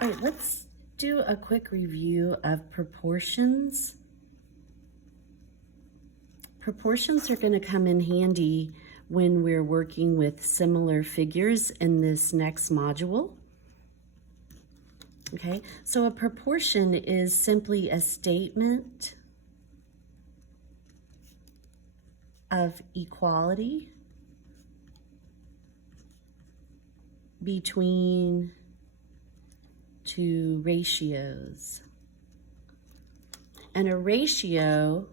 All right, let's do a quick review of proportions. Proportions are going to come in handy when we're working with similar figures in this next module. Okay, so a proportion is simply a statement of equality between two ratios. And a ratio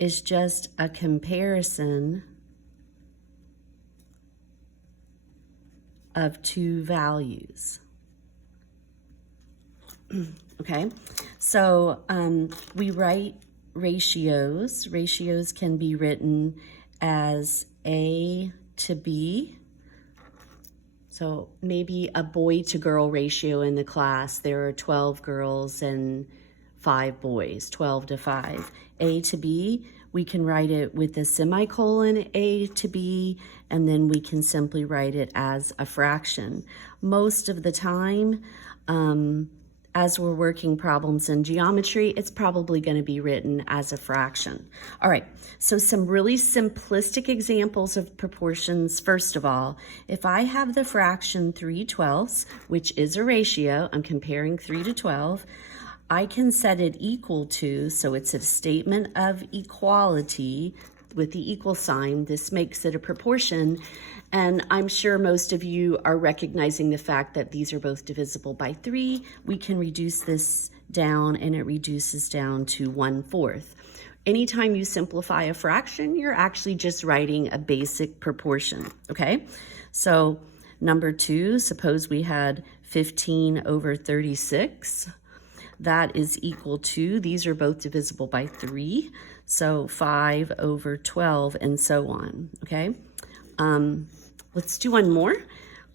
is just a comparison of two values. Okay, so we write ratios. Ratios can be written as A to B. So maybe a boy to girl ratio in the class. There are 12 girls and 5 boys, 12 to 5. A to B, we can write it with a semicolon, A to B, and then we can simply write it as a fraction. Most of the time, as we're working problems in geometry, it's probably going to be written as a fraction. All right, so some really simplistic examples of proportions. First of all, if I have the fraction 3/12, which is a ratio, I'm comparing 3 to 12, I can set it equal to, so it's a statement of equality with the equal sign. This makes it a proportion. And I'm sure most of you are recognizing the fact that these are both divisible by 3. We can reduce this down, and it reduces down to 1/4. Anytime you simplify a fraction, you're actually just writing a basic proportion, okay? So number 2, suppose we had 15 over 36. That is equal to, these are both divisible by 3, so 5 over 12, and so on, okay? Let's do one more,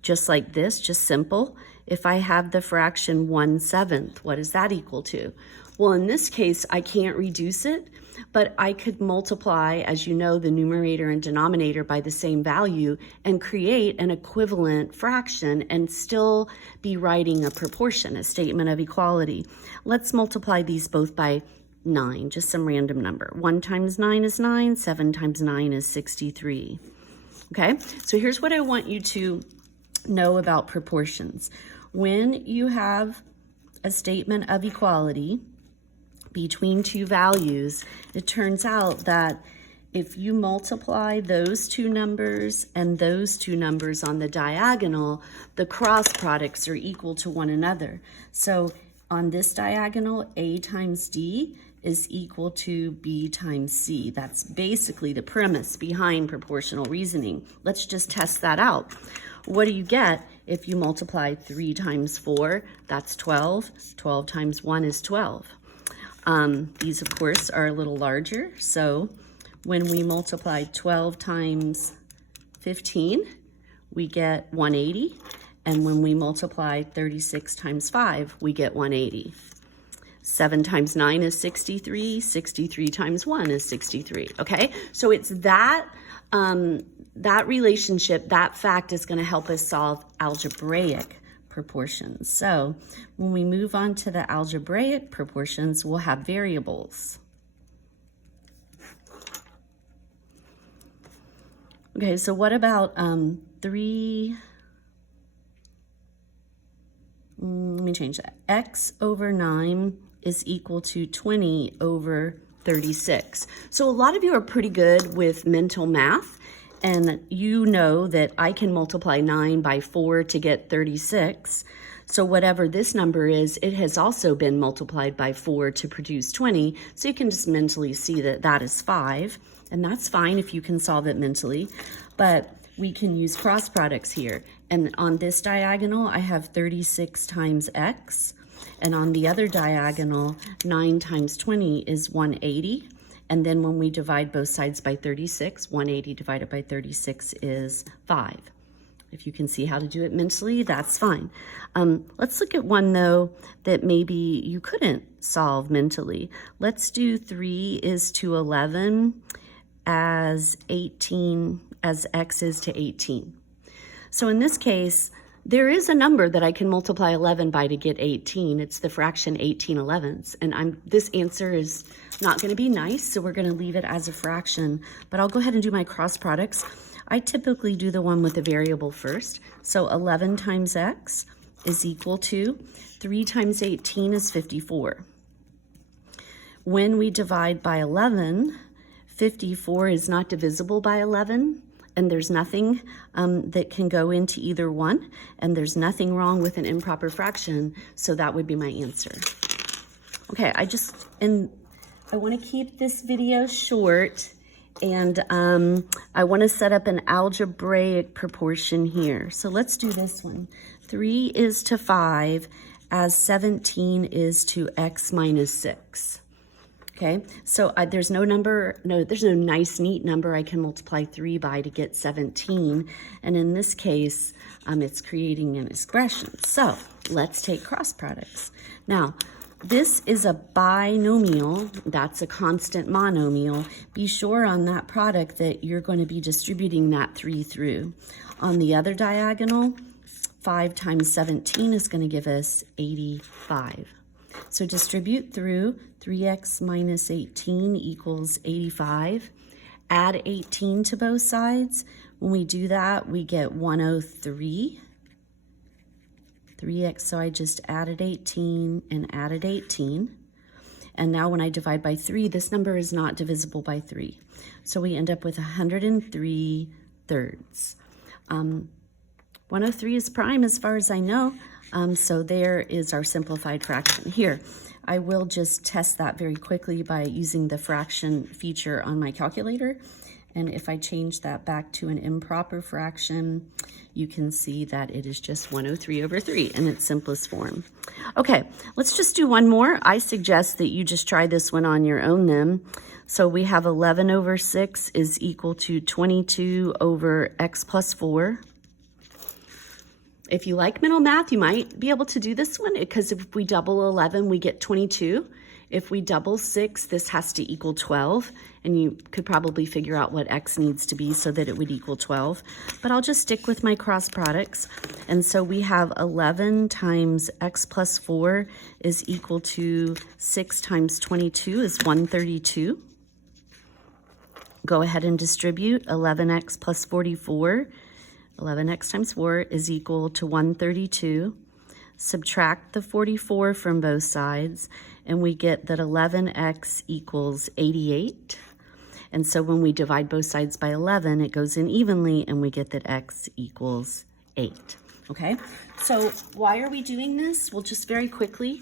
just like this, just simple. If I have the fraction 1/7, what is that equal to? Well, in this case, I can't reduce it, but I could multiply, as you know, the numerator and denominator by the same value and create an equivalent fraction and still be writing a proportion, a statement of equality. Let's multiply these both by 9, just some random number. 1 times 9 is 9, 7 times 9 is 63. Okay, so here's what I want you to know about proportions. When you have a statement of equality between two values, it turns out that if you multiply those two numbers and those two numbers on the diagonal, the cross products are equal to one another. So on this diagonal, A times D is equal to B times C. That's basically the premise behind proportional reasoning. Let's just test that out. What do you get if you multiply 3 times 4? That's 12. 12 times 1 is 12. These, of course, are a little larger. So when we multiply 12 times 15, we get 180. And when we multiply 36 times 5, we get 180. 7 times 9 is 63. 63 times 1 is 63, okay? So it's that, that relationship, that fact is going to help us solve algebraic proportions. So when we move on to the algebraic proportions, we'll have variables. Okay, so what about 3... let me change that. X over 9 is equal to 20 over 36. So a lot of you are pretty good with mental math, and you know that I can multiply 9 by 4 to get 36. So whatever this number is, it has also been multiplied by 4 to produce 20. So you can just mentally see that that is 5, and that's fine if you can solve it mentally. But we can use cross products here. And on this diagonal, I have 36 times x. And on the other diagonal, 9 times 20 is 180. And then when we divide both sides by 36, 180 divided by 36 is 5. If you can see how to do it mentally, that's fine. Let's look at one, though, that maybe you couldn't solve mentally. Let's do 3 is to 11 as 18, as x is to 18. So in this case, there is a number that I can multiply 11 by to get 18. It's the fraction 18/11ths. And this answer is not going to be nice, so we're going to leave it as a fraction. But I'll go ahead and do my cross products. I typically do the one with the variable first. So 11 times x is equal to 3 times 18 is 54. When we divide by 11, 54 is not divisible by 11. And there's nothing that can go into either one, and there's nothing wrong with an improper fraction, so that would be my answer. Okay, I want to keep this video short, and I want to set up an algebraic proportion here. So let's do this one. 3 is to 5 as 17 is to x minus 6. Okay, so there's no nice, neat number I can multiply 3 by to get 17. And in this case, it's creating an expression. So let's take cross products. Now, this is a binomial. That's a constant monomial. Be sure on that product that you're going to be distributing that 3 through. On the other diagonal, 5 times 17 is going to give us 85. So distribute through, 3x minus 18 equals 85. Add 18 to both sides. When we do that, we get 103. 3x, so I just added 18 and added 18. And now when I divide by 3, this number is not divisible by 3. So we end up with 103 thirds. 103 is prime as far as I know. So there is our simplified fraction. Here, I will just test that very quickly by using the fraction feature on my calculator. And if I change that back to an improper fraction, you can see that it is just 103/3 in its simplest form. Okay, let's just do one more. I suggest that you just try this one on your own then. So we have 11/6 is equal to 22 over x plus 4. If you like mental math, you might be able to do this one, because if we double 11, we get 22. If we double 6, this has to equal 12, and you could probably figure out what x needs to be so that it would equal 12. But I'll just stick with my cross products. And so we have 11 times x plus 4 is equal to 6 times 22 is 132. Go ahead and distribute 11x plus 44. 11x times 4 is equal to 132. Subtract the 44 from both sides, and we get that 11x equals 88. And so when we divide both sides by 11, it goes in evenly, and we get that x equals 8. Okay, so why are we doing this? Well, just very quickly,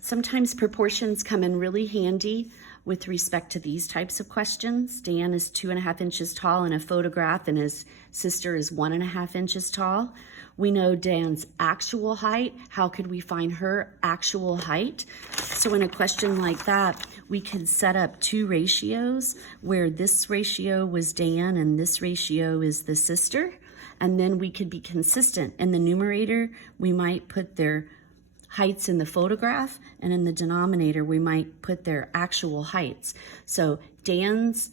sometimes proportions come in really handy with respect to these types of questions. Dan is 2.5 inches tall in a photograph, and his sister is 1.5 inches tall. We know Dan's actual height. How could we find her actual height? So in a question like that, we can set up 2 ratios where this ratio was Dan and this ratio is the sister. And then we could be consistent. In the numerator, we might put their heights in the photograph, and in the denominator, we might put their actual heights. So Dan's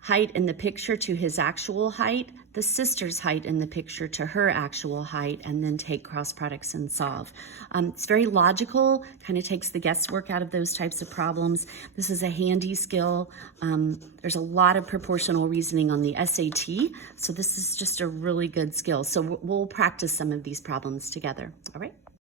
height in the picture to his actual height, the sister's height in the picture to her actual height, and then take cross products and solve. It's very logical, kind of takes the guesswork out of those types of problems. This is a handy skill. There's a lot of proportional reasoning on the SAT, so this is just a really good skill. So we'll practice some of these problems together, all right?